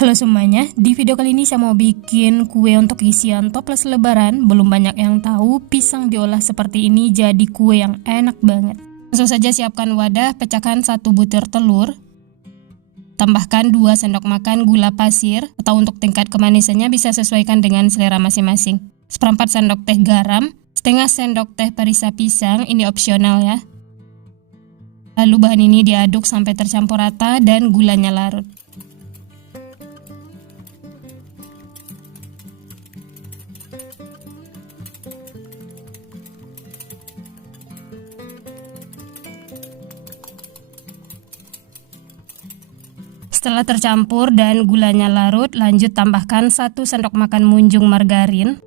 Halo semuanya, di video kali ini saya mau bikin kue untuk isian toples lebaran. Belum banyak yang tahu pisang diolah seperti ini jadi kue yang enak banget. Langsung saja siapkan wadah, pecahkan 1 butir telur. Tambahkan 2 sendok makan gula pasir, atau untuk tingkat kemanisannya bisa sesuaikan dengan selera masing-masing. 1/4 sendok teh garam, setengah sendok teh perisa pisang, ini opsional ya. Lalu bahan ini diaduk sampai tercampur rata dan gulanya larut. Setelah tercampur dan gulanya larut, lanjut tambahkan 1 sendok makan munjung margarin.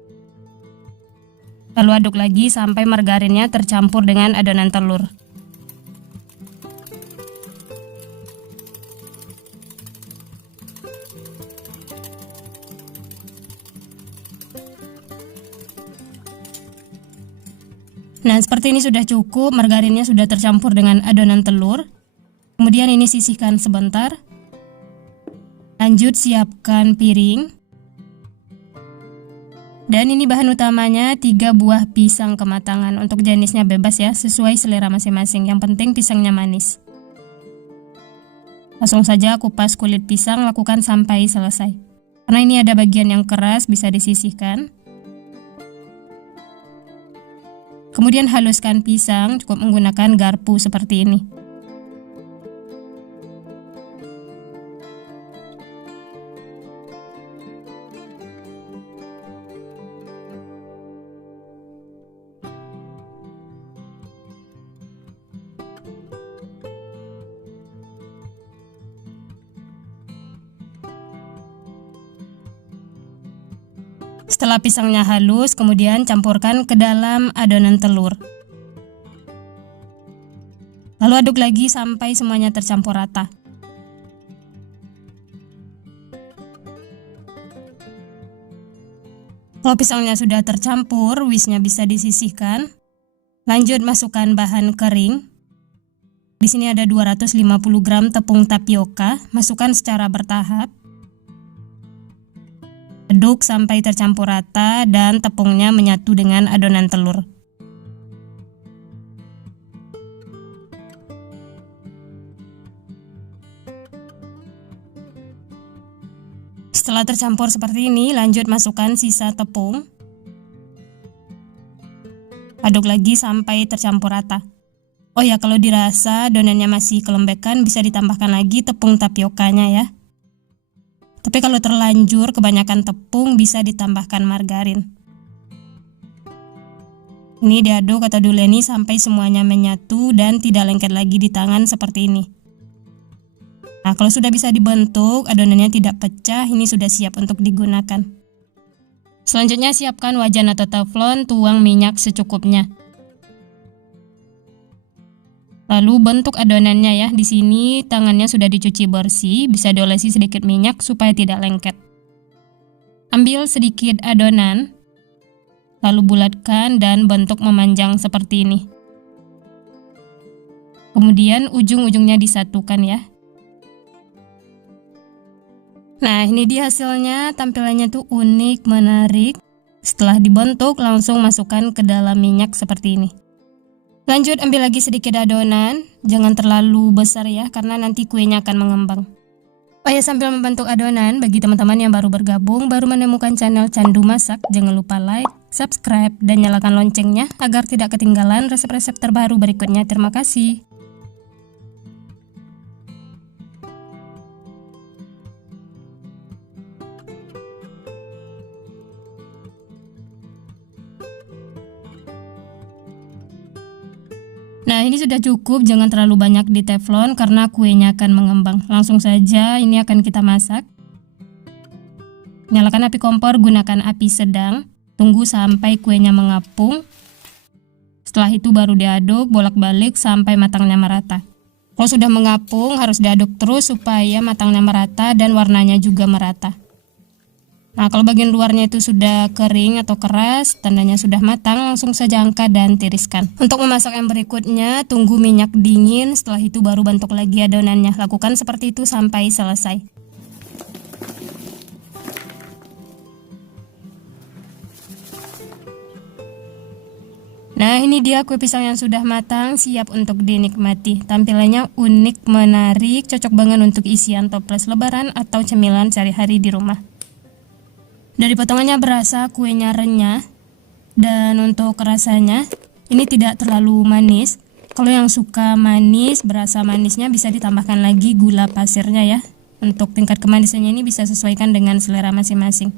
Lalu aduk lagi sampai margarinnya tercampur dengan adonan telur. Nah, seperti ini sudah cukup, margarinnya sudah tercampur dengan adonan telur. Kemudian ini sisihkan sebentar. Lanjut siapkan piring. Dan ini bahan utamanya 3 buah pisang kematangan. Untuk jenisnya bebas ya, sesuai selera masing-masing. Yang penting pisangnya manis. Langsung saja kupas kulit pisang, lakukan sampai selesai. Karena ini ada bagian yang keras, bisa disisihkan. Kemudian haluskan pisang, cukup menggunakan garpu seperti ini. Setelah pisangnya halus, kemudian campurkan ke dalam adonan telur. Lalu aduk lagi sampai semuanya tercampur rata. Kalau pisangnya sudah tercampur, whisknya bisa disisihkan. Lanjut masukkan bahan kering. Di sini ada 250 gram tepung tapioka, masukkan secara bertahap. Aduk sampai tercampur rata dan tepungnya menyatu dengan adonan telur. Setelah tercampur seperti ini, lanjut masukkan sisa tepung. Aduk lagi sampai tercampur rata. Oh ya, kalau dirasa adonannya masih kelembekan, bisa ditambahkan lagi tepung tapiokanya ya. Tapi kalau terlanjur kebanyakan tepung, bisa ditambahkan margarin. Ini diaduk atau diuleni sampai semuanya menyatu dan tidak lengket lagi di tangan seperti ini. Nah, kalau sudah bisa dibentuk, adonannya tidak pecah, ini sudah siap untuk digunakan. Selanjutnya siapkan wajan atau teflon, tuang minyak secukupnya. Lalu bentuk adonannya ya. Di sini tangannya sudah dicuci bersih, bisa diolesi sedikit minyak supaya tidak lengket. Ambil sedikit adonan, lalu bulatkan dan bentuk memanjang seperti ini. Kemudian ujung-ujungnya disatukan ya. Nah, ini dia hasilnya, tampilannya tuh unik, menarik. Setelah dibentuk, langsung masukkan ke dalam minyak seperti ini. Lanjut ambil lagi sedikit adonan, jangan terlalu besar ya, karena nanti kuenya akan mengembang. Oh ya, sambil membentuk adonan, bagi teman-teman yang baru bergabung, baru menemukan channel Candu Masak, jangan lupa like, subscribe, dan nyalakan loncengnya, agar tidak ketinggalan resep-resep terbaru berikutnya. Terima kasih. Nah, ini sudah cukup, jangan terlalu banyak di teflon karena kuenya akan mengembang. Langsung saja ini akan kita masak. Nyalakan api kompor, gunakan api sedang. Tunggu sampai kuenya mengapung. Setelah itu baru diaduk, bolak-balik sampai matangnya merata. Kalau sudah mengapung, harus diaduk terus supaya matangnya merata dan warnanya juga merata. Nah, kalau bagian luarnya itu sudah kering atau keras, tandanya sudah matang, langsung saja angkat dan tiriskan. Untuk memasak yang berikutnya, tunggu minyak dingin, setelah itu baru bentuk lagi adonannya. Lakukan seperti itu sampai selesai. Nah, ini dia kue pisang yang sudah matang, siap untuk dinikmati. Tampilannya unik, menarik, cocok banget untuk isian toples lebaran atau cemilan sehari-hari di rumah. Dari potongannya berasa kuenya renyah, dan untuk rasanya ini tidak terlalu manis. Kalau yang suka manis, berasa manisnya bisa ditambahkan lagi gula pasirnya ya. Untuk tingkat kemanisannya ini bisa sesuaikan dengan selera masing-masing.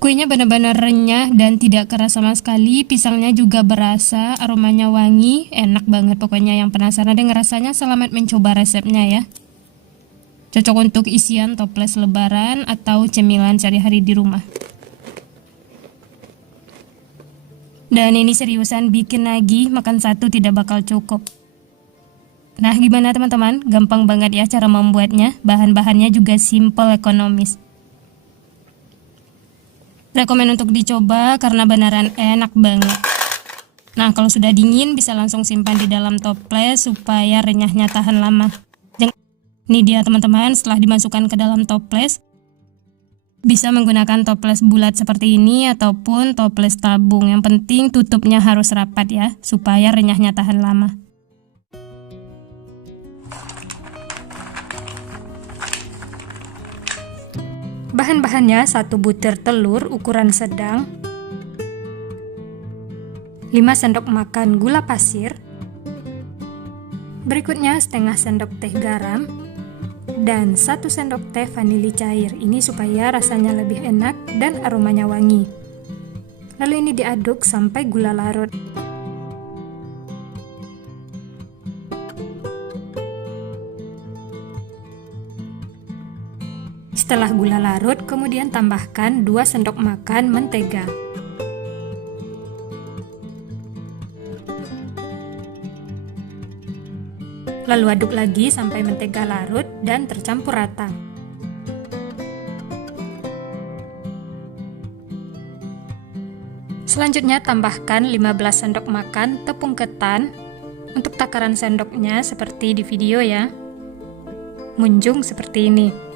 Kuenya benar-benar renyah dan tidak keras sama sekali. Pisangnya juga berasa, aromanya wangi, enak banget pokoknya. Yang penasaran dengan rasanya, selamat mencoba resepnya ya. Cocok untuk isian toples lebaran atau cemilan sehari-hari di rumah. Dan ini seriusan bikin lagi, makan satu tidak bakal cukup. Nah, gimana teman-teman? Gampang banget ya cara membuatnya. Bahan-bahannya juga simple, ekonomis. Rekomen untuk dicoba karena beneran enak banget. Nah, kalau sudah dingin bisa langsung simpan di dalam toples supaya renyahnya tahan lama. Ini dia teman-teman, setelah dimasukkan ke dalam toples, bisa menggunakan toples bulat seperti ini ataupun toples tabung. Yang penting tutupnya harus rapat ya, supaya renyahnya tahan lama. Bahan-bahannya 1 butir telur ukuran sedang, 5 sendok makan gula pasir, berikutnya setengah sendok teh garam, dan 1 sendok teh vanili cair. Ini supaya rasanya lebih enak dan aromanya wangi. Lalu ini diaduk sampai gula larut. Setelah gula larut, kemudian tambahkan 2 sendok makan mentega. Lalu aduk lagi sampai mentega larut dan tercampur rata. Selanjutnya tambahkan 15 sendok makan tepung ketan. Untuk takaran sendoknya seperti di video ya. Munjung seperti ini.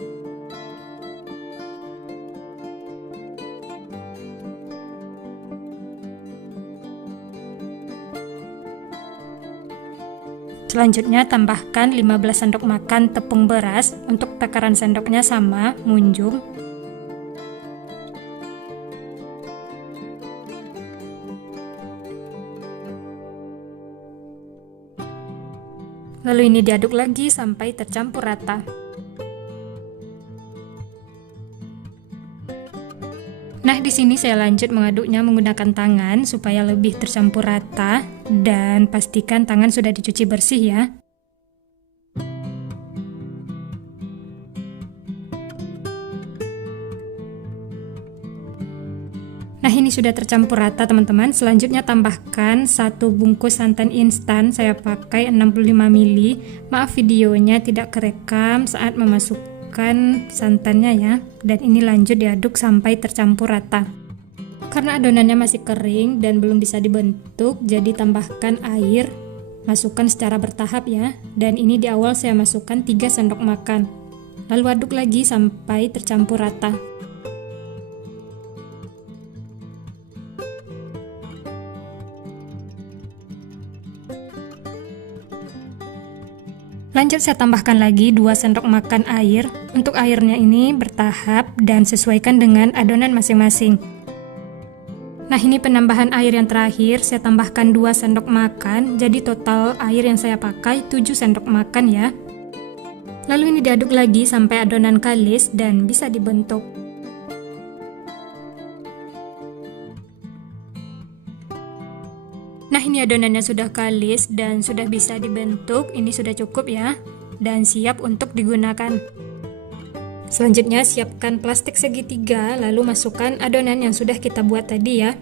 Selanjutnya tambahkan 15 sendok makan tepung beras. Untuk takaran sendoknya sama, munjung. Lalu ini diaduk lagi sampai tercampur rata. Nah, di sini saya lanjut mengaduknya menggunakan tangan supaya lebih tercampur rata dan pastikan tangan sudah dicuci bersih ya. Nah, ini sudah tercampur rata teman-teman. Selanjutnya tambahkan 1 bungkus santan instan. Saya pakai 65 ml. Maaf videonya tidak kerekam saat memasukkan santannya ya. Dan ini lanjut diaduk sampai tercampur rata. Karena adonannya masih kering dan belum bisa dibentuk, jadi tambahkan air. Masukkan secara bertahap ya. Dan ini di awal saya masukkan 3 sendok makan. Lalu aduk lagi sampai tercampur rata. Lanjut saya tambahkan lagi 2 sendok makan air. Untuk airnya ini bertahap dan sesuaikan dengan adonan masing-masing. Nah, ini penambahan air yang terakhir, saya tambahkan 2 sendok makan. Jadi total air yang saya pakai 7 sendok makan ya. Lalu ini diaduk lagi sampai adonan kalis dan bisa dibentuk. Nah, ini adonannya sudah kalis dan sudah bisa dibentuk. Ini sudah cukup ya, dan siap untuk digunakan. Selanjutnya siapkan plastik segitiga, lalu masukkan adonan yang sudah kita buat tadi ya.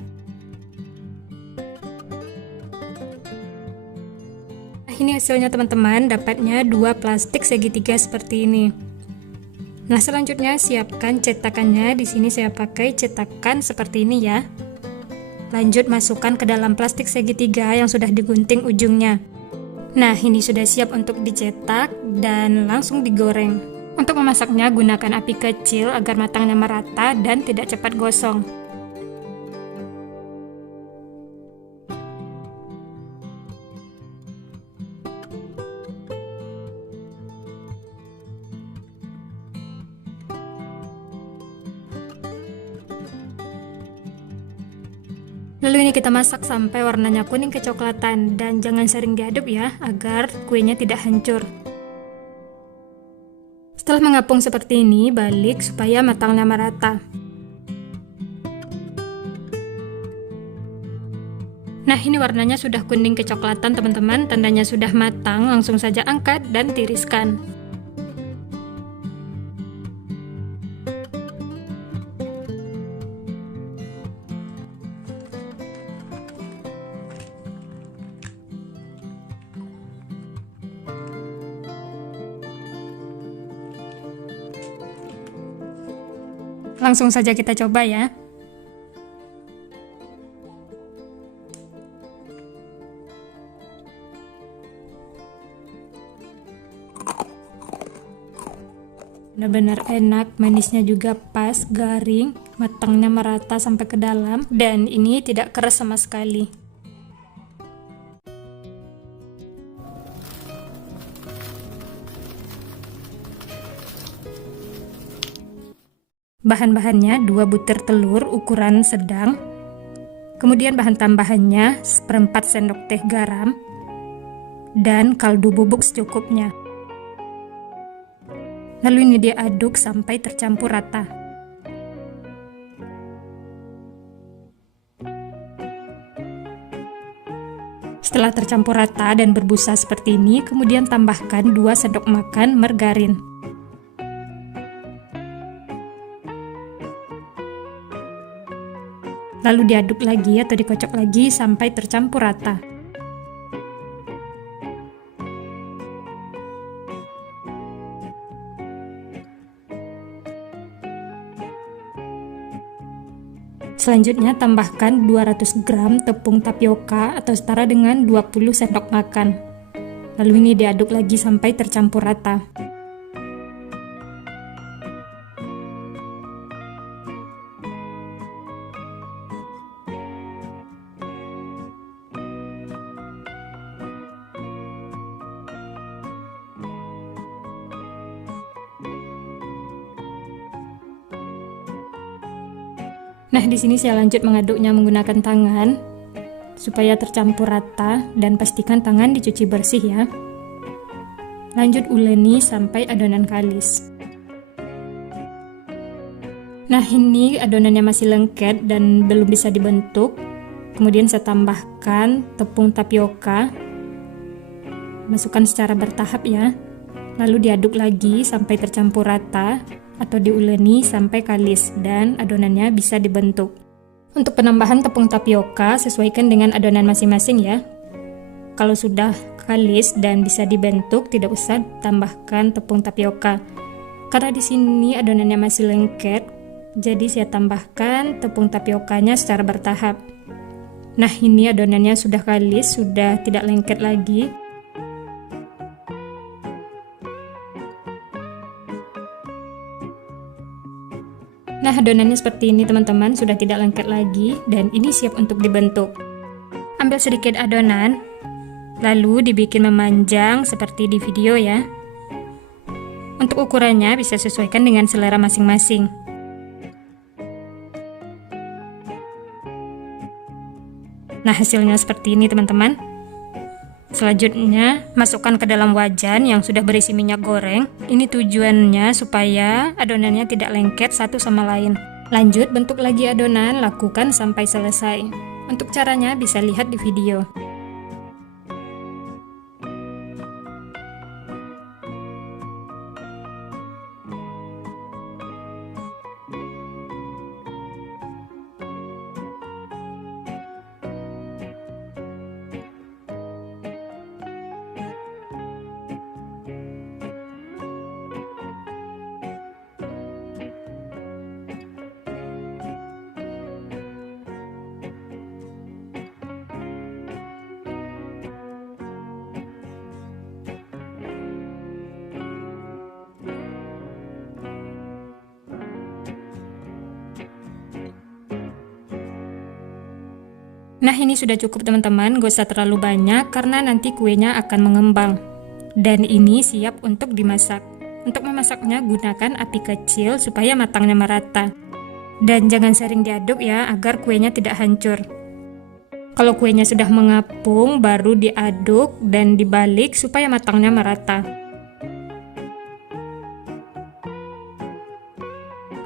Nah, ini hasilnya teman-teman, dapatnya 2 plastik segitiga seperti ini. Nah, selanjutnya siapkan cetakannya. Di sini saya pakai cetakan seperti ini ya. Lanjut masukkan ke dalam plastik segitiga yang sudah digunting ujungnya. Nah, ini sudah siap untuk dicetak dan langsung digoreng. Untuk memasaknya gunakan api kecil agar matangnya merata dan tidak cepat gosong. Lalu ini kita masak sampai warnanya kuning kecoklatan dan jangan sering diaduk ya, agar kuenya tidak hancur. Setelah mengapung seperti ini, balik supaya matangnya merata. Nah, ini warnanya sudah kuning kecoklatan teman-teman, tandanya sudah matang. Langsung saja angkat dan tiriskan. Langsung saja kita coba ya. Benar-benar enak, manisnya juga pas, garing, matangnya merata sampai ke dalam, dan ini tidak keras sama sekali. Bahan-bahannya 2 butir telur ukuran sedang, kemudian bahan tambahannya 1/4 sendok teh garam, dan kaldu bubuk secukupnya. Lalu ini diaduk sampai tercampur rata. Setelah tercampur rata dan berbusa seperti ini, kemudian tambahkan 2 sendok makan margarin. Lalu diaduk lagi atau dikocok lagi sampai tercampur rata. Selanjutnya tambahkan 200 gram tepung tapioka atau setara dengan 20 sendok makan. Lalu ini diaduk lagi sampai tercampur rata. Nah, di sini saya lanjut mengaduknya menggunakan tangan supaya tercampur rata dan pastikan tangan dicuci bersih ya. Lanjut uleni sampai adonan kalis. Nah, ini adonannya masih lengket dan belum bisa dibentuk. Kemudian saya tambahkan tepung tapioka. Masukkan secara bertahap ya. Lalu diaduk lagi sampai tercampur rata atau diuleni sampai kalis dan adonannya bisa dibentuk. Untuk penambahan tepung tapioka sesuaikan dengan adonan masing-masing ya. Kalau sudah kalis dan bisa dibentuk, tidak usah tambahkan tepung tapioka. Karena di sini adonannya masih lengket, jadi saya tambahkan tepung tapiokanya secara bertahap. Nah, ini adonannya sudah kalis, sudah tidak lengket lagi. Nah, adonannya seperti ini teman-teman, sudah tidak lengket lagi dan ini siap untuk dibentuk. Ambil sedikit adonan, lalu dibikin memanjang seperti di video ya. Untuk ukurannya bisa sesuaikan dengan selera masing-masing. Nah, hasilnya seperti ini teman-teman. Selanjutnya, masukkan ke dalam wajan yang sudah berisi minyak goreng. Ini tujuannya supaya adonannya tidak lengket satu sama lain. Lanjut, bentuk lagi adonan, lakukan sampai selesai. Untuk caranya bisa lihat di video. Nah, ini sudah cukup teman-teman, gak usah terlalu banyak karena nanti kuenya akan mengembang. Dan ini siap untuk dimasak. Untuk memasaknya gunakan api kecil supaya matangnya merata. Dan jangan sering diaduk ya, agar kuenya tidak hancur. Kalau kuenya sudah mengapung, baru diaduk dan dibalik supaya matangnya merata.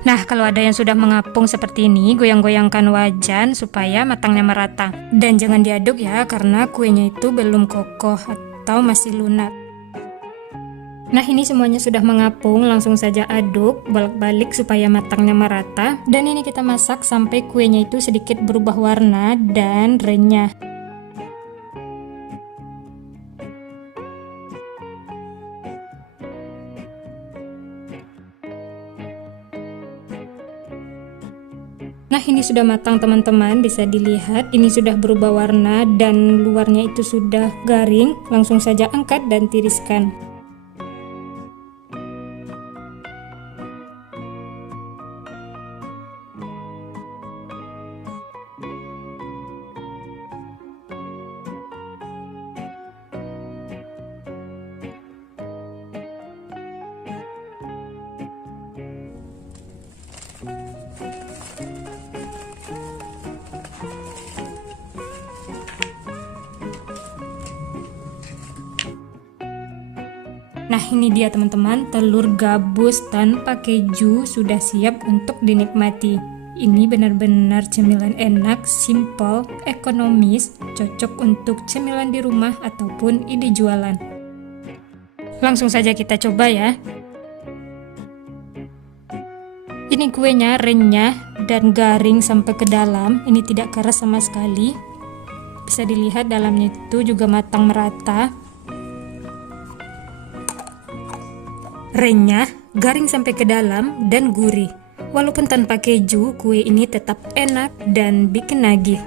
Nah, kalau ada yang sudah mengapung seperti ini, goyang-goyangkan wajan supaya matangnya merata. Dan jangan diaduk ya, karena kuenya itu belum kokoh atau masih lunak. Nah, ini semuanya sudah mengapung, langsung saja aduk, bolak-balik supaya matangnya merata. Dan ini kita masak sampai kuenya itu sedikit berubah warna dan renyah. Nah, ini sudah matang teman-teman, bisa dilihat ini sudah berubah warna dan luarnya itu sudah garing. Langsung saja angkat dan tiriskan. Nah, ini dia teman-teman, telur gabus tanpa keju sudah siap untuk dinikmati. Ini benar-benar cemilan enak, simple, ekonomis, cocok untuk cemilan di rumah ataupun ide jualan. Langsung saja kita coba ya. Ini kuenya renyah dan garing sampai ke dalam, ini tidak keras sama sekali. Bisa dilihat dalamnya itu juga matang merata. Renyah, garing sampai ke dalam, dan gurih. Walaupun tanpa keju, kue ini tetap enak dan bikin nagih.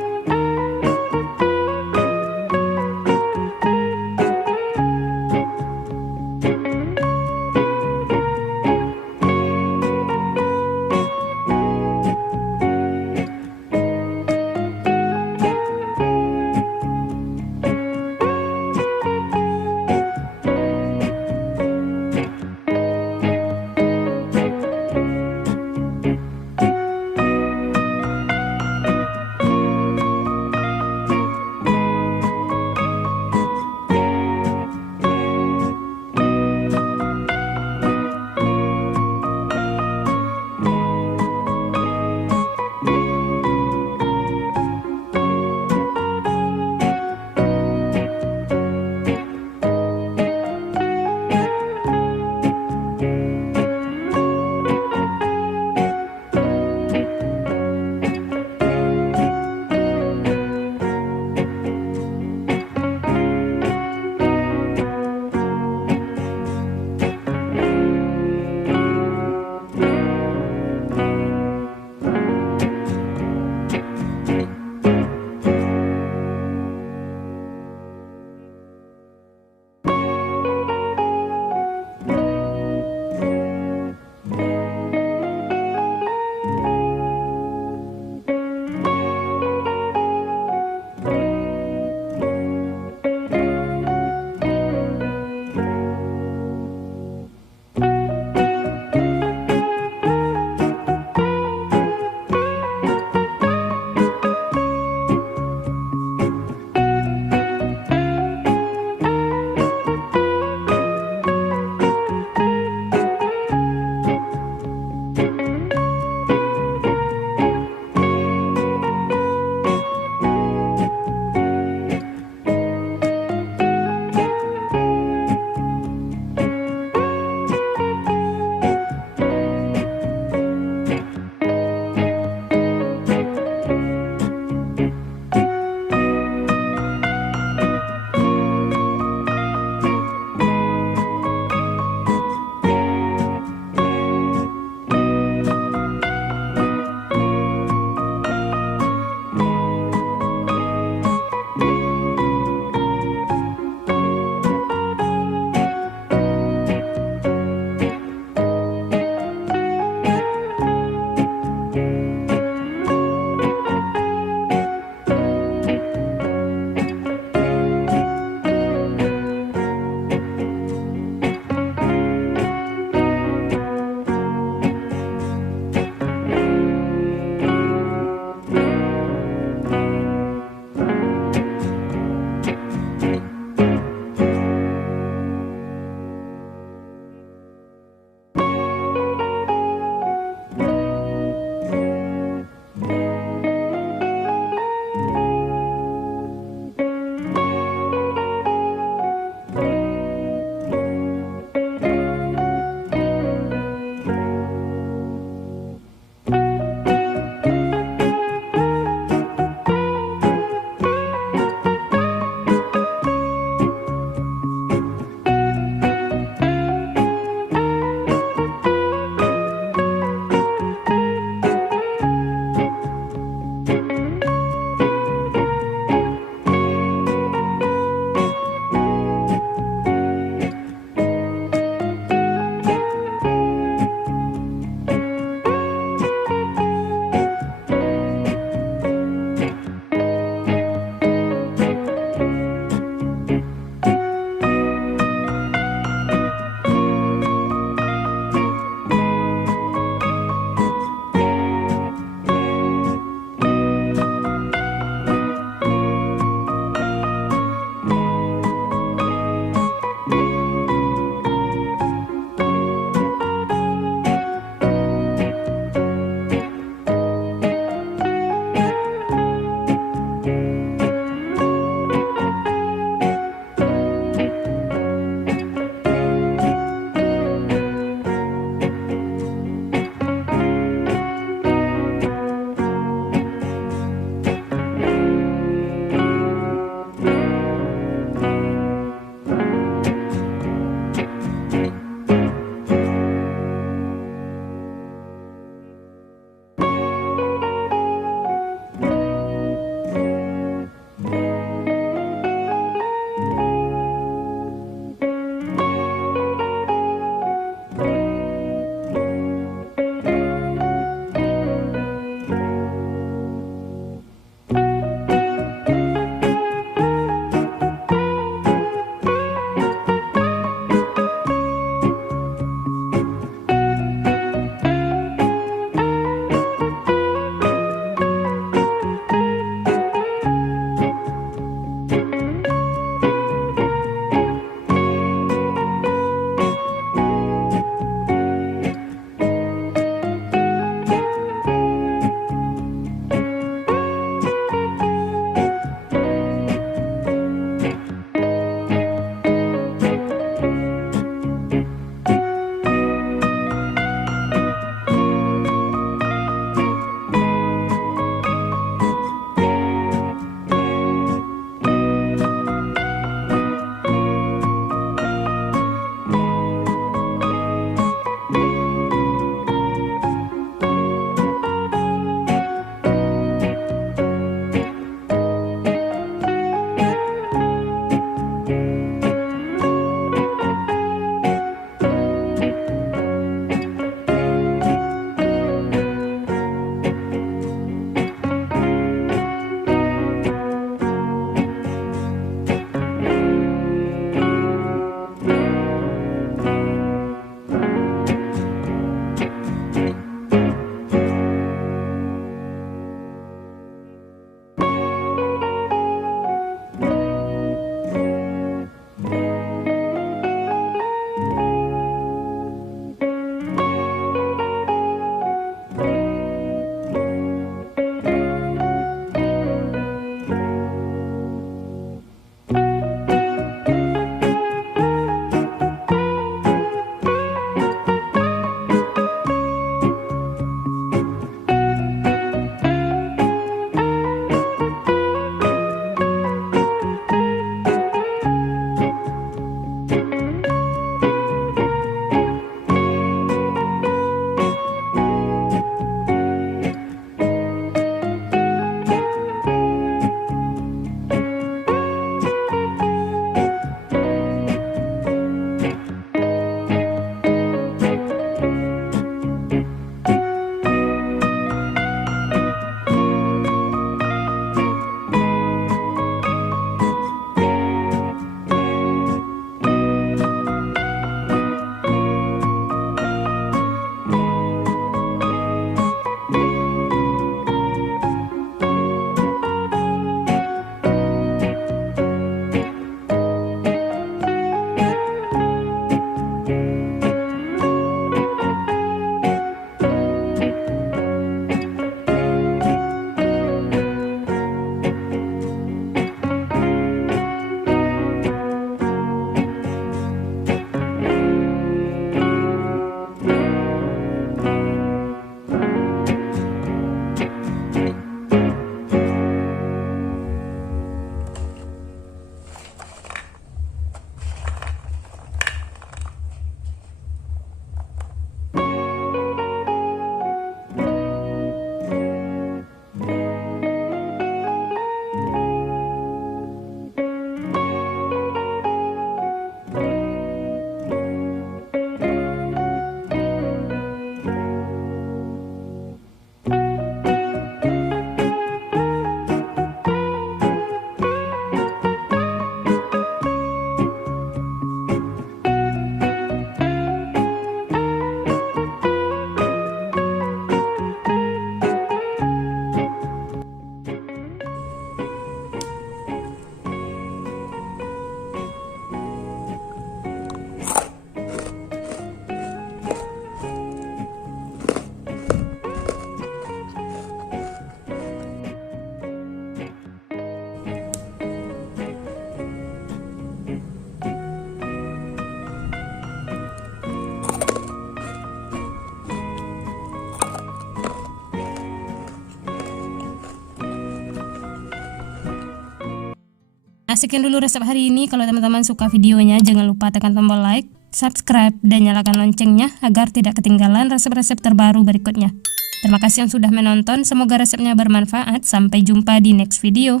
Nah, sekian dulu resep hari ini. Kalau teman-teman suka videonya, jangan lupa tekan tombol like, subscribe, dan nyalakan loncengnya agar tidak ketinggalan resep-resep terbaru berikutnya. Terima kasih yang sudah menonton, semoga resepnya bermanfaat. Sampai jumpa di next video.